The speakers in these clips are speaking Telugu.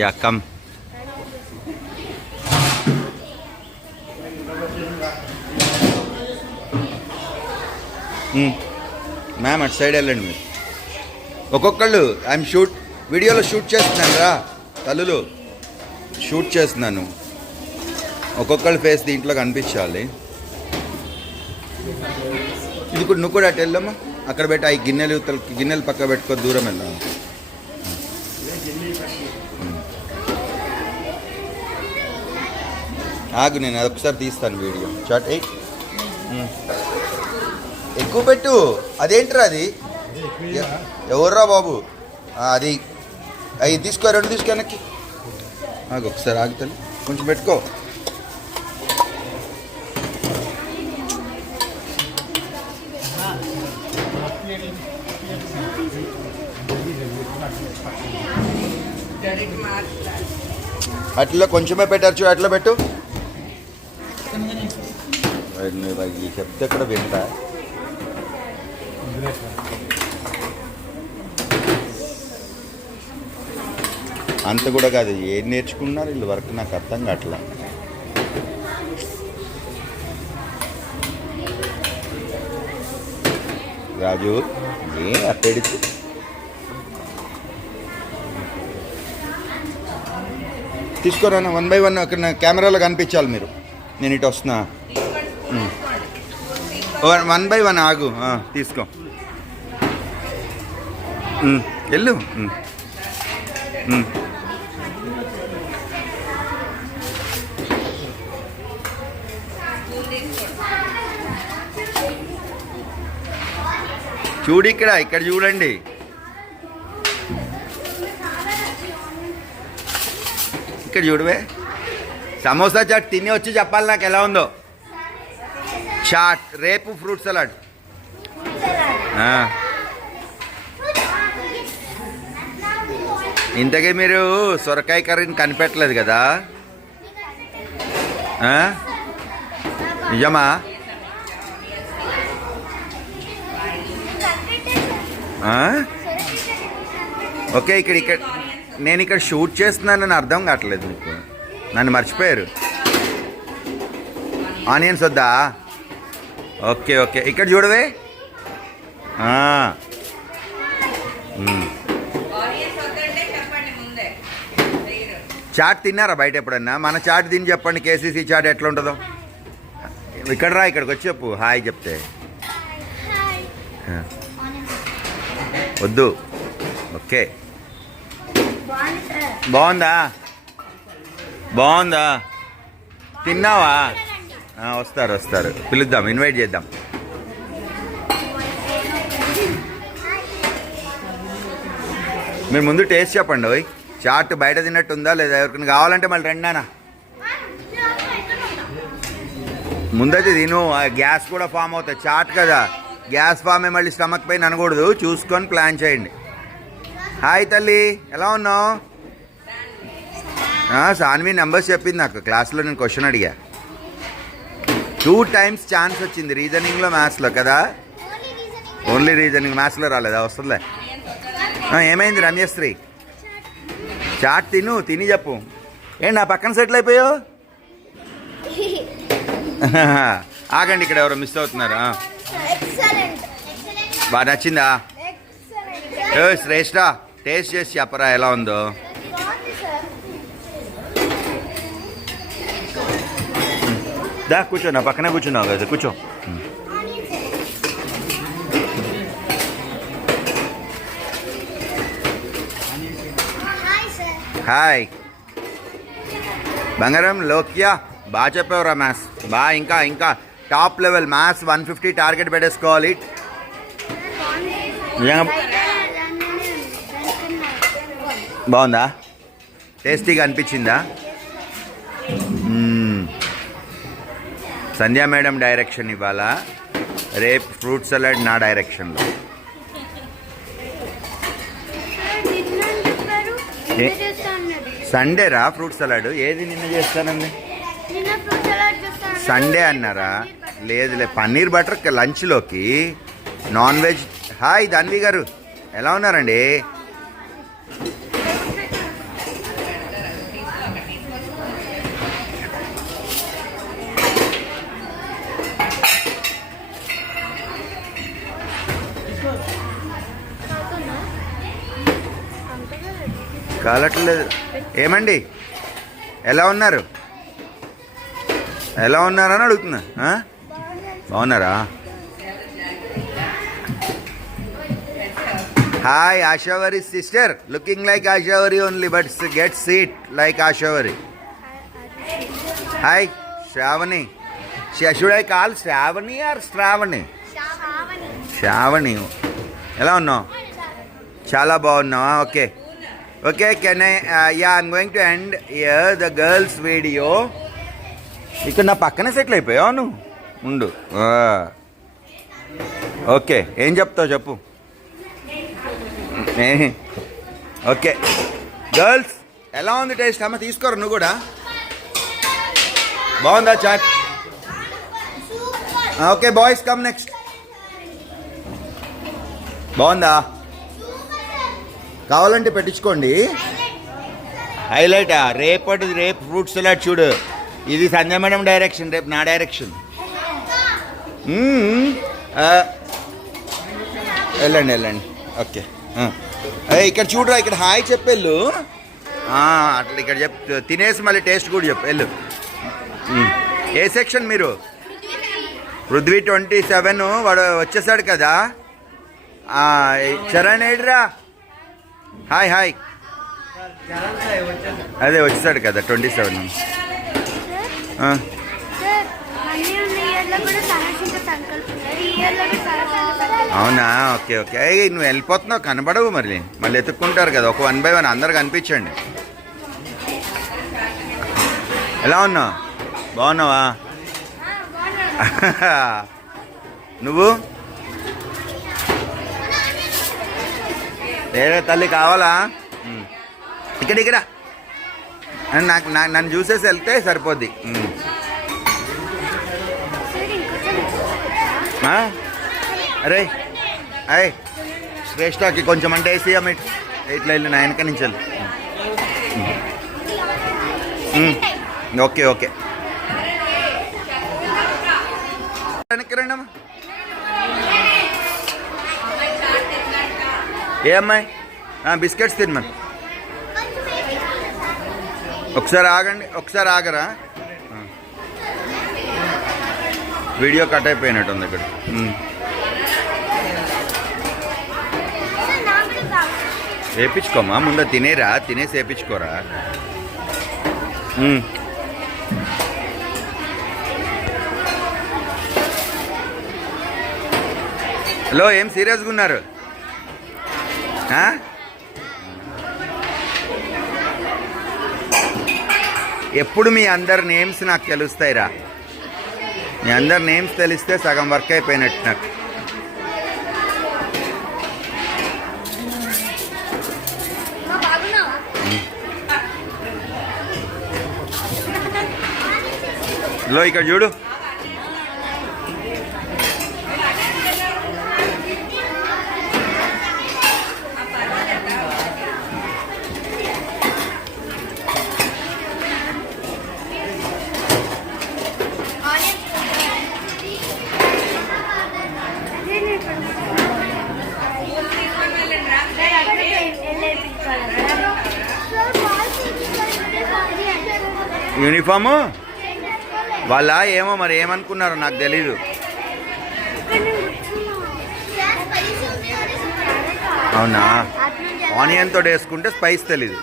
Yeah come. మ్యామ్ అటు సైడ్ వెళ్ళండి మీరు. ఒక్కొక్కళ్ళు ఐఎమ్ వీడియోలో షూట్ చేస్తున్నాను రా తల్లులు, షూట్ చేస్తున్నాను. ఒక్కొక్కళ్ళ ఫేస్ దీంట్లో కనిపించాలి. ఇది కూడా నువ్వు కూడా అటు వెళ్ళమ్మా, అక్కడ పెట్టి ఆ గిన్నెలు పక్క పెట్టుకో, దూరం వెళ్దాం. ఆగు, నేను అదొకసారి తీస్తాను వీడియో. చాట్ ఎక్కువ పెట్టు. అదేంట్రా అది? ఎవర్రా బాబు అది? అవి తీసుకో, 2 తీసుకో వెనక్కి. ఆగు ఒకసారి, ఆగుతాను, కొంచెం పెట్టుకో. అట్లా కొంచెమే పెట్టచ్చు, అట్లా పెట్టు. చెప్తే ఎక్కడ వింటా. అంత కూడా కాదు, ఏం నేర్చుకున్నారు వీళ్ళు వరకు నాకు అర్థం కావట్లా. రాజు ఏ అట్టడిచ్చు. తీసుకోరా 1 by 1 అక్కడ కెమెరాలో కనిపించాలి మీరు. నేను ఇటు వస్తున్నా. 1 by 1 ఆగు, తీసుకో వెళ్ళు. చూడు ఇక్కడ చూడండి. ఇక్కడ చూడవే, సమోసా చాట్ తిని వచ్చి చెప్పాలి నాకు ఎలా ఉందో. చాట్ రేపు ఫ్రూట్ సలాడ్. ఇంతకీ మీరు సొరకాయ కర్రీని కనిపెట్టలేదు కదా? నిజమా? ఓకే, ఇక్కడ నేను ఇక్కడ షూట్ చేస్తున్నానని అర్థం కావట్లేదు మీకు. నన్ను మర్చిపోయారు. ఆనియన్స్ వద్దా? ఓకే ఓకే, ఇక్కడ చూడవే. చాట్ తిన్నారా బయట ఎప్పుడన్నా? మన చాట్ తిని చెప్పండి, కేసీసీ చాట్ ఎట్లా ఉంటుందో. ఇక్కడ రా, ఇక్కడికి వచ్చి చెప్పు హాయ్ చెప్తే. వద్దు. ఓకే, బాగుందా? తిన్నావా? వస్తారు, పిలుద్దాం, ఇన్వైట్ చేద్దాం. మీరు ముందు టేస్ట్ చెప్పండి. ఓయ్ చాట్ బయట తిన్నట్టు ఉందా లేదా? ఎవరికైనా కావాలంటే మళ్ళీ రెండానా ముందైతే తిను. గ్యాస్ కూడా ఫామ్ అవుతుంది. చాట్ కదా, గ్యాస్ ఫామ్ మళ్ళీ స్టమక్ పైన అనకూడదు. చూసుకొని ప్లాన్ చేయండి. హాయ్ తల్లి, ఎలా ఉన్నావు? సాన్వి నెంబర్స్ చెప్పింది నాకు క్లాస్లో. నేను క్వశ్చన్ అడిగా. 2 times ఛాన్స్ వచ్చింది రీజనింగ్లో, మ్యాథ్స్లో కదా. ఓన్లీ రీజనింగ్, మ్యాథ్స్లో రాలేదా? వస్తుందిలే. ఏమైంది రమ్యశ్రీ? చాట్ తిని చెప్పు. ఏంటి నా పక్కన సెటిల్ అయిపోయావు? ఆగండి, ఇక్కడ ఎవరో మిస్ అవుతున్నారా? బాగా నచ్చిందా? శ్రేష్ఠ టేస్ట్ చేసి చెప్పరా ఎలా ఉందో. దా కూర్చో, నా పక్కన కూర్చున్నావు కదా, కూర్చో. హాయ్ బంగారం, లోక్యా బాగా చెప్పావురా మ్యాథ్స్. ఇంకా టాప్ లెవెల్ మ్యాథ్స్ 150 టార్గెట్ పెట్టేసుకోవాలి. నిజంగా బాగుందా? టేస్టీగా అనిపించిందా? సంధ్యా మేడం డైరెక్షన్ ఇవాళ, రేపు ఫ్రూట్ సలాడ్ నా డైరెక్షన్లో. సండేరా ఫ్రూట్ సలాడ్? ఏది నిన్న చేస్తానండి? సండే అన్నారా? లేదులే, పన్నీర్ బటర్ లంచ్లోకి, నాన్ వెజ్. హాయ్ ధన్వి గారు, ఎలా ఉన్నారండి? కాలట్లేదు. ఏమండి ఎలా ఉన్నారు? ఎలా ఉన్నారని అడుగుతున్నా. బాగున్నారా? Hi Ashavari sister, looking like Ashavari only but get seat like Ashavari. Hi Shravani. Should I call Shravani or Shravani? Shravani. ఎలా ఉన్నావు? చాలా బాగున్నావా? Okay okay. Can I I'm going to end here the girls video. ఇక్కడ నా పక్కన సెటిల్ అయిపోయావు నువ్వు. ఉండు. ఓకే, ఏం చెప్తావు చెప్పు. ఓకే గర్ల్స్, ఎలా ఉంది టేస్ట్? అమ్మ తీసుకోరు నువ్వు కూడా. బాగుందా chaat? Okay boys come next. బాగుందా? కావాలంటే పెట్టించుకోండి. హైలైటా రేపు ఫ్రూట్ సలాడ్ చూడు. ఇది సంజయ్ మేడం డైరెక్షన్, రేపు నా డైరెక్షన్. వెళ్ళండి వెళ్ళండి. ఓకే ఇక్కడ చూడరా, ఇక్కడ హాయ్ చెప్పెళ్ళు. అట్లా ఇక్కడ తినేసి మళ్ళీ టేస్ట్ కూడా చెప్పు. వెళ్ళు. ఏ సెక్షన్ మీరు? పృథ్వీ 27. వాడు వచ్చేసాడు కదా. చరణ్ ఏడ్రా. Hi hi. అదే వచ్చేసాడు కదా 27. అవునా? Okay okay. నువ్వు వెళ్ళిపోతున్నావు, కనబడవు. మళ్ళీ ఎత్తుక్కుంటారు కదా. ఒక 1 by 1 అందరు కనిపించండి. ఎలా ఉన్నావు? బాగున్నావా? నువ్వు వేరే తల్లి కావాలా? ఇక్కడ నాకు నన్ను చూసేసి వెళ్తే సరిపోద్ది. అరే అయ్ శ్రేష్ఠకి కొంచెం అంటే వేసి అమ్మ ఇట్లా వెళ్ళి నా వెనక నుంచి వెళ్ళి. Okay okay. వెనక్కి రండి అమ్మా. ఏ అమ్మాయి? బిస్కెట్స్ తినమని. ఒకసారి ఆగండి, ఒకసారి ఆగరా. వీడియో కట్ అయిపోయినట్టుంది ఇక్కడ. వేపించుకోమ్మా, ముందు తినేరా, తినేసి వేపించుకోరా. హలో, ఏం సీరియస్గా ఉన్నారు? ఎప్పుడు మీ అందరి నేమ్స్ నాకు తెలుస్తాయిరా. మీ అందరి నేమ్స్ తెలిస్తే సగం వర్క్ అయిపోయినట్టు నాకు. లో ఇక్కడ చూడు. యూనిఫాము వాళ్ళ ఏమో మరి ఏమనుకున్నారో నాకు తెలీదు. అవునా? ఆనియన్తో వేసుకుంటే స్పైస్ తెలీదు.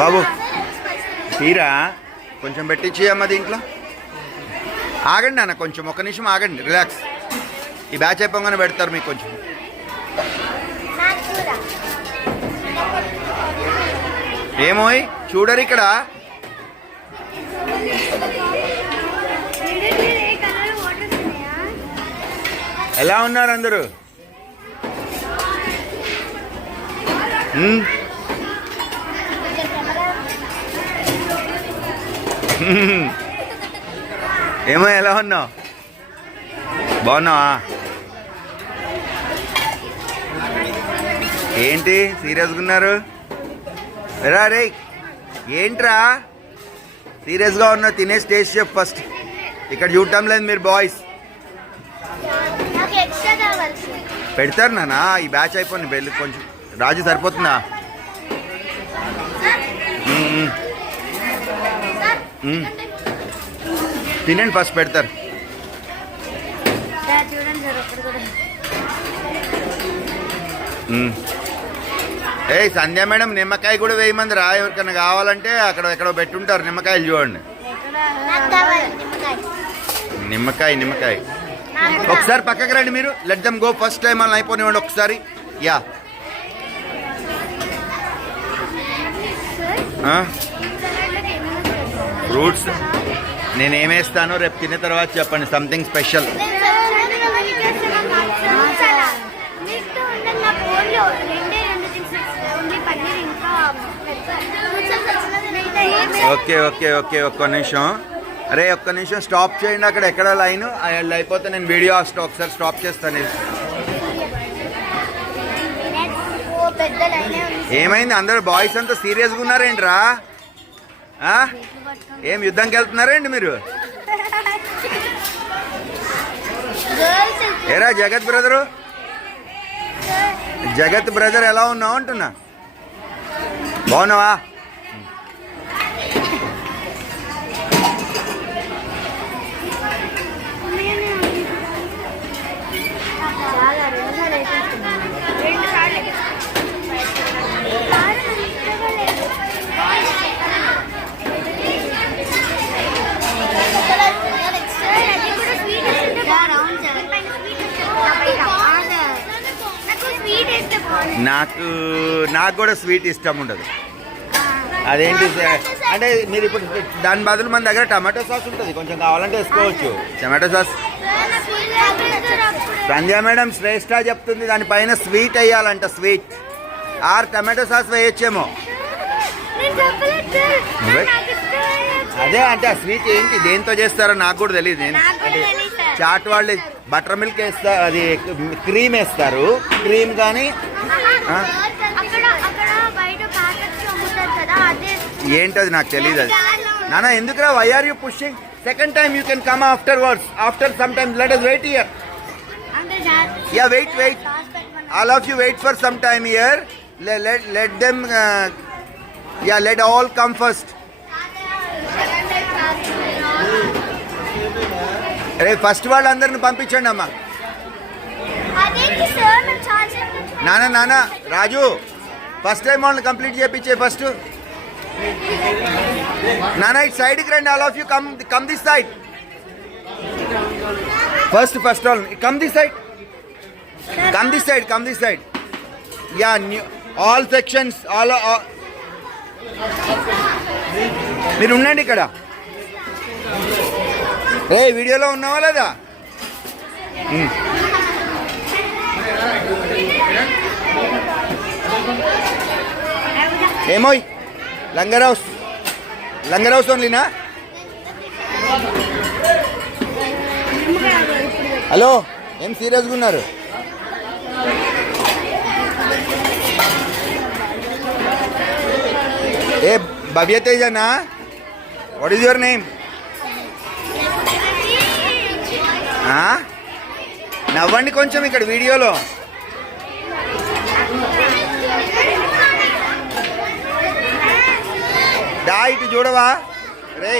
బాబు తీరా కొంచెం పెట్టించి అమ్మ దీంట్లో. ఆగండి అన్న, కొంచెం ఒక నిమిషం ఆగండి, రిలాక్స్. ఈ బ్యాచ్ అయిపోగానే పెడతారు మీకు కొంచెం. ఏమోయ్ చూడరు ఇక్కడ. ఎలా ఉన్నారు అందరూ? ఏమో ఎలా ఉన్నావు? బాగున్నావా? ఏంటి సీరియస్గా ఉన్నారు? రా రే, ఏంట్రా సీరియస్గా ఉన్నా? తినేసి టేస్ట్ చెప్పు ఫస్ట్. ఇక్కడ చూడటం లేదు మీరు బాయ్స్. పెడతారు నాన్న, ఈ బ్యాచ్ అయిపోయింది వెళ్ళి కొంచెం. రాజు సరిపోతుందా? తినండి ఫస్ట్, పెడతారు. ఏ సంధ్య మేడం నిమ్మకాయ కూడా వేయమంది రా, ఎవరికైనా కావాలంటే అక్కడ ఎక్కడో పెట్టుంటారు నిమ్మకాయలు, చూడండి. నిమ్మకాయ ఒకసారి పక్కకి రండి మీరు. Let them go, first time అలా అయిపోనివ్వండి ఒకసారి. యా ఫ్రూట్స్ నేనేమేస్తానో రేపు తిన్న తర్వాత చెప్పండి, something special. Okay okay okay, ఒక్క నిమిషం. అరే ఒక్క నిమిషం స్టాప్ చేయండి, అక్కడ ఎక్కడ లైన్ అయిపోతే నేను వీడియో ఒకసారి స్టాప్ చేస్తాను. ఏమైంది, అందరు బాయ్స్ అంతా సీరియస్గా ఉన్నారేంట్రా? ఏం యుద్ధంకి వెళ్తున్నారేంటి మీరు? ఏరా జగత్ బ్రదర్ ఎలా ఉన్నావు అంటున్నా. బాగున్నావా? నాకు కూడా స్వీట్ ఇష్టం ఉండదు. అదేంటి అంటే మీరు ఇప్పుడు దాని బదులు మన దగ్గర టమాటో సాస్ ఉంటుంది, కొంచెం కావాలంటే వేసుకోవచ్చు. Tomato sauce Sandhya madam Shreshtha చెప్తుంది, దానిపైన స్వీట్ వేయాలంట, స్వీట్ ఆర్ టమాటో సాస్ వేయచ్చేమో. అదే అంటే ఆ స్వీట్ ఏంటి, దేంతో చేస్తారో నాకు కూడా తెలియదు. నేను అంటే చాట్ వాళ్ళు బటర్ మిల్క్ వేస్తారు, అది క్రీమ్ వేస్తారు, క్రీమ్ కానీ ఏంటది నాకు తెలియదు. అది నాన్న ఎందుకురా, why are you pushing? Second time you can come after some time. Let us wait here. Yeah, wait. All of you wait for some time here. Let them let all come first. అరే ఫస్ట్ వాళ్ళందరిని పంపించండి అమ్మా. నానా రాజు ఫస్ట్ టైం వాళ్ళని కంప్లీట్ చేయించే ఫస్ట్. నానా ఇటు సైడ్కి రండి, all of you come this side. First all come this side. Yeah all sections మీరు ఉండండి ఇక్కడ. ఏ వీడియోలో ఉన్నావా లేదా? ఏమోయ్ లంగర్ హౌస్ ఓన్లీనా? హలో ఏం సీరియస్గా ఉన్నారు? ఏ భవ్య తేజనా? What is your name? నవ్వండి కొంచెం ఇక్కడ వీడియోలో. దా ఇటు చూడవా రే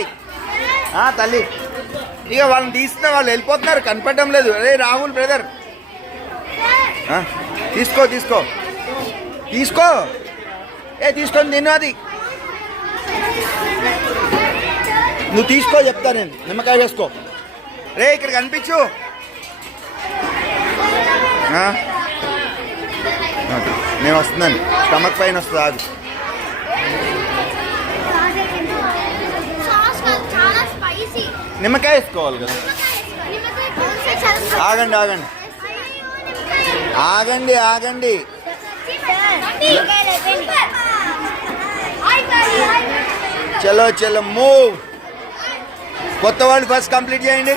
తల్లి. ఇక వాళ్ళని తీస్తే వాళ్ళు వెళ్ళిపోతున్నారు, కనపడడం లేదు. రే రాహుల్ బ్రదర్ తీసుకో తీసుకొని తిను. అది నువ్వు తీసుకో, చెప్తా నేను. నిమ్మకాయ వేసుకో రే, ఇక్కడ కనిపించు. నేను వస్తున్నాను, స్టమక్ పైన వస్తుంది. అది నిమ్మకాయ వేసుకోవాలి కదా. ఆగండి. చలో మూవ్. కొత్త వాళ్ళు ఫస్ట్ కంప్లీట్ చేయండి.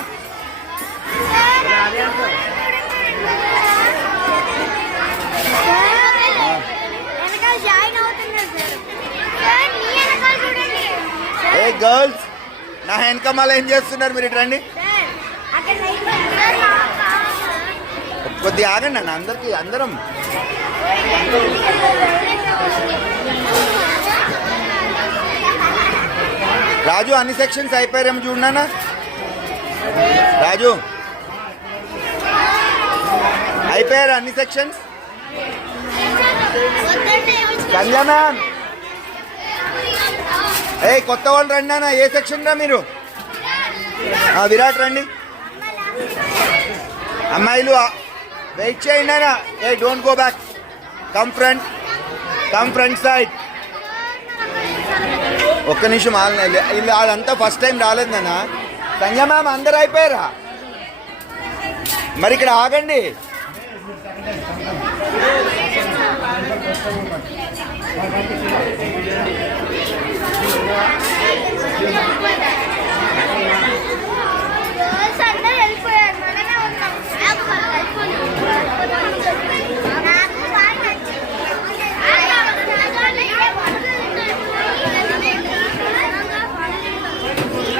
ఏ గర్ల్స్ నా వెనక మళ్ళీ ఏం చేస్తున్నారు మీరు? ఇటు రండి. ఒక్క కొద్దిగా ఆగండి అన్న, అందరికి అందరం. రాజు అన్ని సెక్షన్స్ అయిపోయారేమో చూడన్నా. రాజు అయిపోయారు అన్ని సెక్షన్స్. సంధ్య మ్యామ్, ఏ కొత్త వాళ్ళు రండి అన్న. ఏ సెక్షన్ రా మీరు? విరాట్ రండి. అమ్మాయిలు వెయిట్ చేయండి అన్న. ఏ don't go back, come front side. ఒక్క నిమిషం ఇల్లు అదంతా ఫస్ట్ టైం రాలేదన్న. సంజయ్ మ్యామ్ అందరు అయిపోయారా? మరి ఇక్కడ ఆగండి.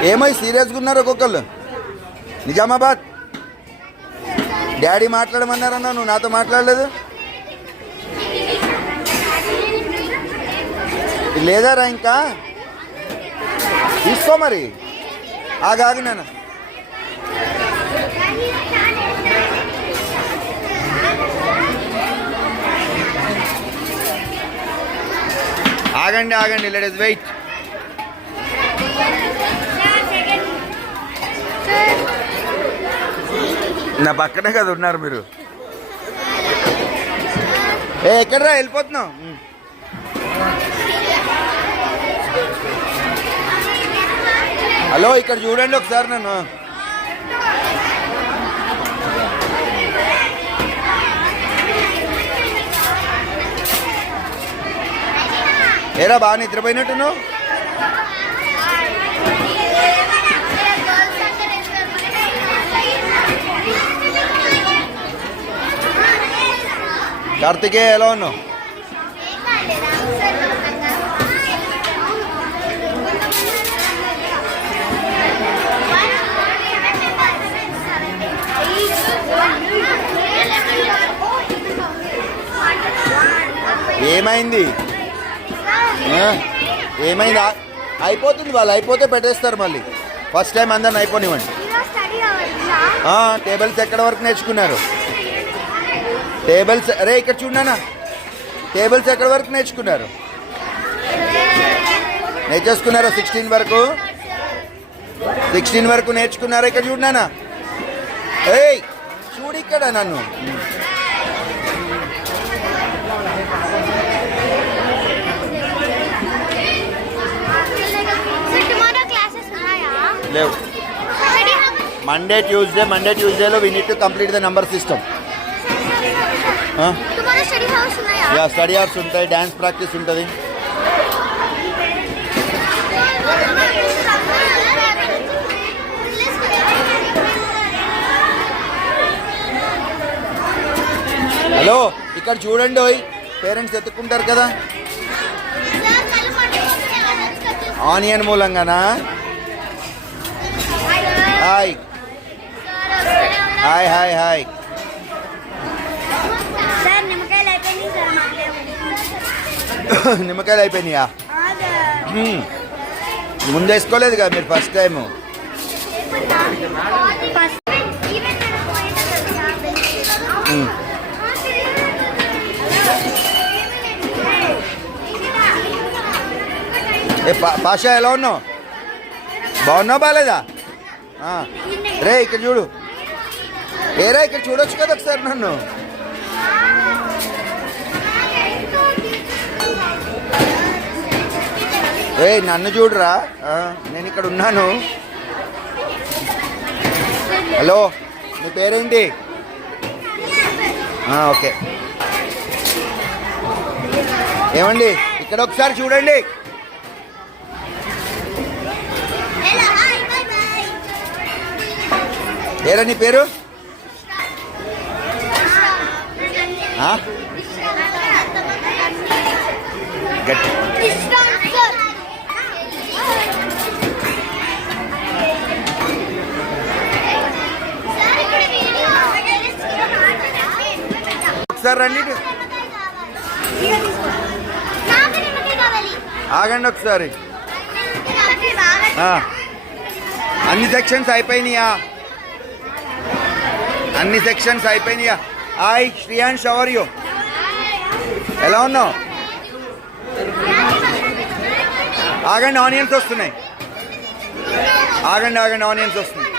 ఏమై సీరియస్గా ఉన్నారు ఒక్కొక్కళ్ళు? నిజామాబాద్ డాడీ మాట్లాడమన్నారన్నా, నువ్వు నాతో మాట్లాడలేదు. లేదారా ఇంకా? తీసుకో మరి. ఆగాగి నాన్న. ఆగండి, లెట్ us వెయిట్. నా పక్కనే కదా ఉన్నారు మీరు. ఎక్కడరా వెళ్ళిపోతున్నావు? హలో, ఇక్కడ చూడండి ఒకసారి నన్ను. ఏరా బాగా నిద్రపోయినట్టు నువ్వు? కార్తికేయ ఎలా ఉన్నావు? ఏమైంది? అయిపోతుంది, వాళ్ళు అయిపోతే పెట్టేస్తారు మళ్ళీ. ఫస్ట్ టైం అందరిని అయిపోనివ్వండి. టేబుల్స్ ఎక్కడ వరకు నేర్చుకున్నారు? టేబుల్స్ అరే ఇక్కడ చూడనా, టేబుల్స్ ఎక్కడ వరకు నేర్చుకున్నారు? నేర్చేసుకున్నారా? 16 వరకు నేర్చుకున్నారా? ఇక్కడ చూడనా. ఏయ్ చూడు ఇక్కడ నన్ను. లేవు. మండే ట్యూస్డేలో we need to complete the number system. Study hours ఉంటాయి, డ్యాన్స్ ప్రాక్టీస్ ఉంటుంది. హలో ఇక్కడ చూడండి, పేరెంట్స్ ఎత్తుక్కుంటారు కదా. ఆనియన్ మూలంగానా? Hi hi hi hi. నిమ్మకాయలు అయిపోయినాయా? ముందు వేసుకోలేదు కదా మీరు ఫస్ట్ టైము. పాషా ఎలా ఉన్నావు? బాగున్నావు బాగాలేదా? రే ఇక్కడ చూడు. ఏరా ఇక్కడ చూడొచ్చు కదా ఒకసారి నన్ను. నన్ను చూడరా, నేను ఇక్కడ ఉన్నాను. హలో మీ పేరేంటి? ఓకే. ఏమండి ఇక్కడ ఒకసారి చూడండి. ఏరా నీ పేరు? గట్టి ఒకసారి రండి ఇటు. ఆగండి ఒకసారి. అన్ని సెక్షన్స్ అయిపోయినాయా? అన్ని సెక్షన్స్ అయిపోయినాయా? Hi Shreyan, how are you? ఎలా ఉన్నావు? ఆగండి, ఆనియన్స్ వస్తున్నాయి. ఆగండి ఆగండి, ఆనియన్స్ వస్తున్నాయి.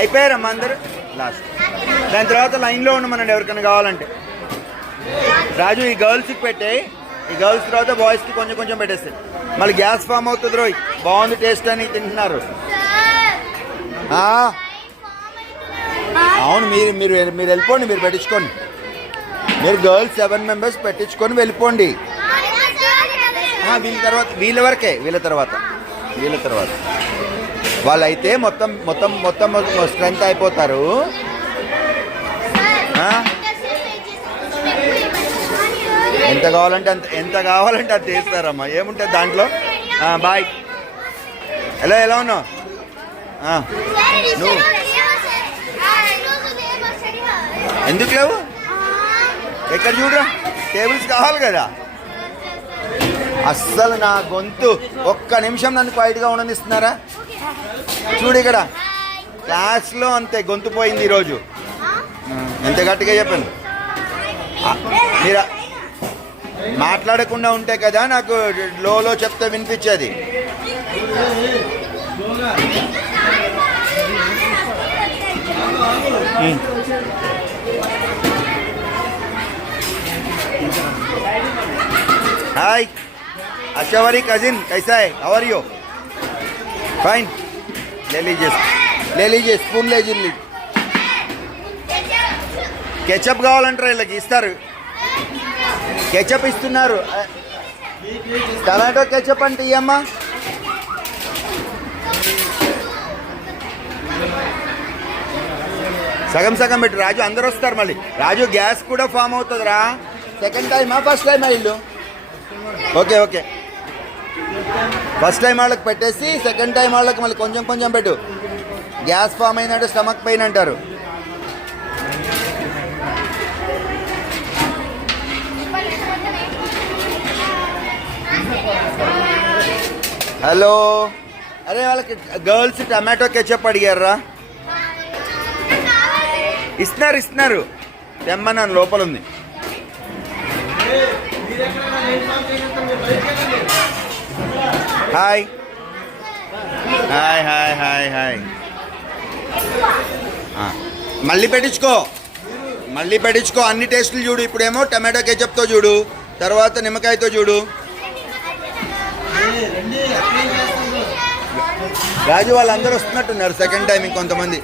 అయిపోయారమ్మా అందరు లాస్ట్. దాని తర్వాత లైన్లో ఉండమనండి ఎవరికైనా కావాలంటే. రాజు ఈ గర్ల్స్కి పెట్టే, ఈ గర్ల్స్ తర్వాత బాయ్స్కి కొంచెం కొంచెం పెట్టేస్తాయి. మళ్ళీ గ్యాస్ ఫామ్ అవుతుంది రోయ్. బాగుంది టేస్ట్ అని తింటున్నారు. అవును, మీరు మీరు మీరు వెళ్ళిపోండి, మీరు పెట్టించుకోండి. మీరు గర్ల్స్ 7 మెంబర్స్ పెట్టించుకొని వెళ్ళిపోండి. వీళ్ళ తర్వాత వీళ్ళ తర్వాత వాళ్ళైతే మొత్తం మొత్తం మొత్తం స్ట్రెంత్ అయిపోతారు. ఎంత కావాలంటే అంత చేస్తారమ్మా. ఏముంటుంది దాంట్లో. బాయ్. ఎలా ఉన్నావు? నువ్వు ఎందుకు లేవు? ఎక్కడ చూడరా, టేబుల్స్ కావాలి కదా. అస్సలు నా గొంతు ఒక్క నిమిషం నన్ను క్వైట్గా ఉండనిస్తున్నారా? చూడు ఇక్కడ క్లాస్లో అంతే గొంతు పోయింది ఈరోజు. ఎంత గట్టిగా చెప్పాను. మీరు మాట్లాడకుండా ఉంటే కదా నాకు లో చెప్తే వినిపించేది. हाय अशवरी कजिन, कैसा है? How are you? फाइन. ले लीजिए स्पून ले लीजिए. केचप కావాలంటారు వీళ్ళకి, ఇస్తారు. కేచప్ ఇస్తున్నారు. టమాటో కేచప్ అంటే ఇయ్యమ్మా. సగం పెట్టు రాజు, అందరు వస్తారు మళ్ళీ. రాజు గ్యాస్ కూడా ఫామ్ అవుతుందిరా. సెకండ్ టైమా ఫస్ట్ టైమా ఇల్లు? ఓకే ఫస్ట్ టైం వాళ్ళకి పెట్టేసి సెకండ్ టైం వాళ్ళకి మళ్ళీ కొంచెం కొంచెం పెట్టు. గ్యాస్ ఫామ్ అయిందంటే స్టమక్ పెయిన్ అంటారు. హలో, అరే వాళ్ళకి గర్ల్స్ టమాటో కెచప్ అడిగారా? ఇస్తున్నారు. తెమ్మన్నాను, లోపల ఉంది. హాయ్. మళ్ళీ పెట్టించుకో. అన్ని టేస్టులు చూడు. ఇప్పుడేమో టమాటో కెచప్తో చూడు, తర్వాత నిమ్మకాయతో చూడు. రాజు వాళ్ళందరూ వస్తున్నట్టున్నారు సెకండ్ టైం. ఇంకొంతమంది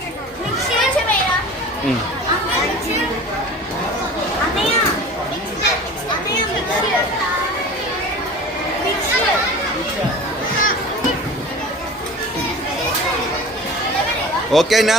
ఓకేనా?